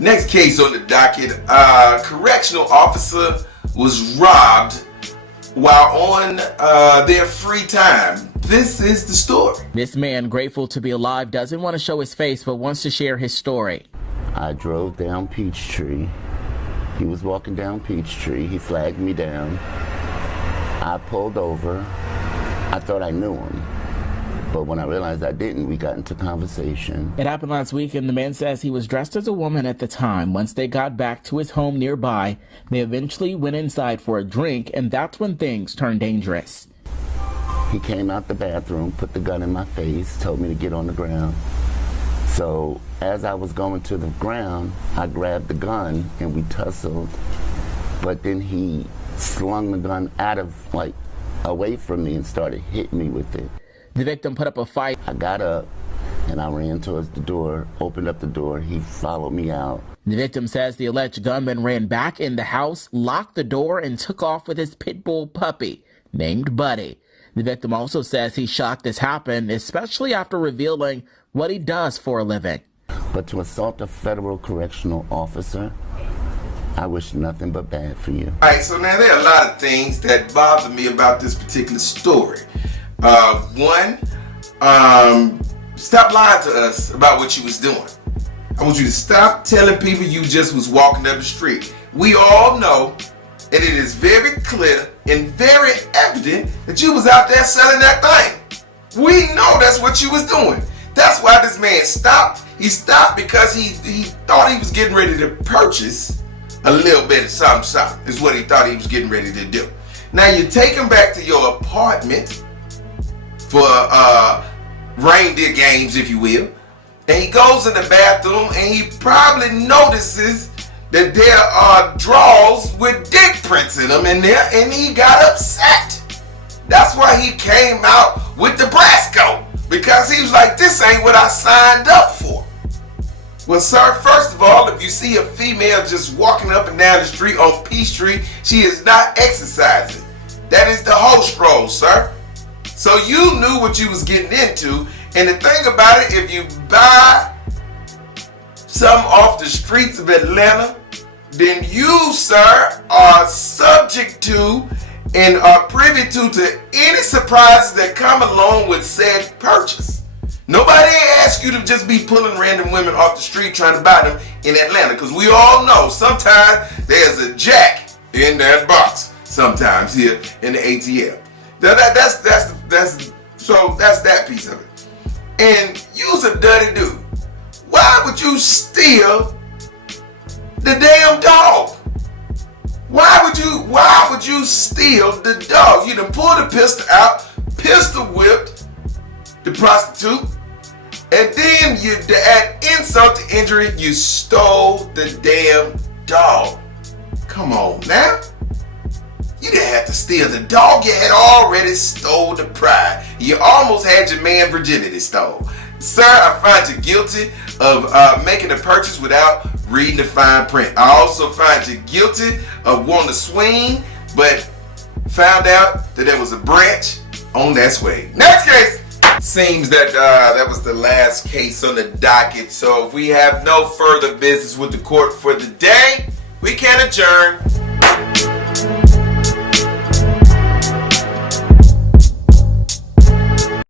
Next case on the docket, correctional officer was robbed while on their free time. This is the story. This man, grateful to be alive, doesn't want to show his face but wants to share his story. I drove down Peachtree. He was walking down Peachtree. He flagged me down. I pulled over. I thought I knew him. But when I realized I didn't, we got into conversation. It happened last week, and the man says he was dressed as a woman at the time. Once they got back to his home nearby, they eventually went inside for a drink, and that's when things turned dangerous. He came out the bathroom, put the gun in my face, told me to get on the ground. So as I was going to the ground, I grabbed the gun and we tussled. But then he slung the gun away from me and started hitting me with it. The victim put up a fight. I got up and I ran towards the door, opened up the door. He followed me out. The victim says the alleged gunman ran back in the house, locked the door, and took off with his pit bull puppy named Buddy. The victim also says he's shocked this happened, especially after revealing what he does for a living. But to assault a federal correctional officer, I wish nothing but bad for you. All right, so now there are a lot of things that bother me about this particular story. One, stop lying to us about what you was doing. I want you to stop telling people you just was walking up the street. We all know, and it is very clear and very evident that you was out there selling that thing. We know that's what you was doing. That's why this man stopped. He stopped because he thought he was getting ready to purchase a little bit of something. Is what he thought he was getting ready to do. Now you take him back to your apartment for reindeer games, if you will, and he goes in the bathroom and he probably notices that there are drawers with dick prints in them in there, and he got upset. That's why he came out with the brass coat, because he was like, this ain't what I signed up for. Well, sir, first of all, if you see a female just walking up and down the street on Peachtree, she is not exercising. That is the host role, sir. So you knew what you was getting into, and the thing about it, if you buy something off the streets of Atlanta, then you, sir, are subject to and are privy to any surprises that come along with said purchase. Nobody asked you to just be pulling random women off the street trying to buy them in Atlanta, because we all know sometimes there's a jack in that box sometimes here in the ATL. That's that piece of it. And you's a dirty dude. Why would you steal the damn dog? Why would you steal the dog? You done pulled the pistol out, pistol whipped the prostitute, and then you add insult to injury, you stole the damn dog. Come on now. You didn't have to steal the dog. You had already stole the pride. You almost had your man virginity stole. Sir, I find you guilty of making a purchase without reading the fine print. I also find you guilty of wanting to swing, but found out that there was a branch on that swing. Next case. Seems that that was the last case on the docket. So if we have no further business with the court for the day, we can adjourn.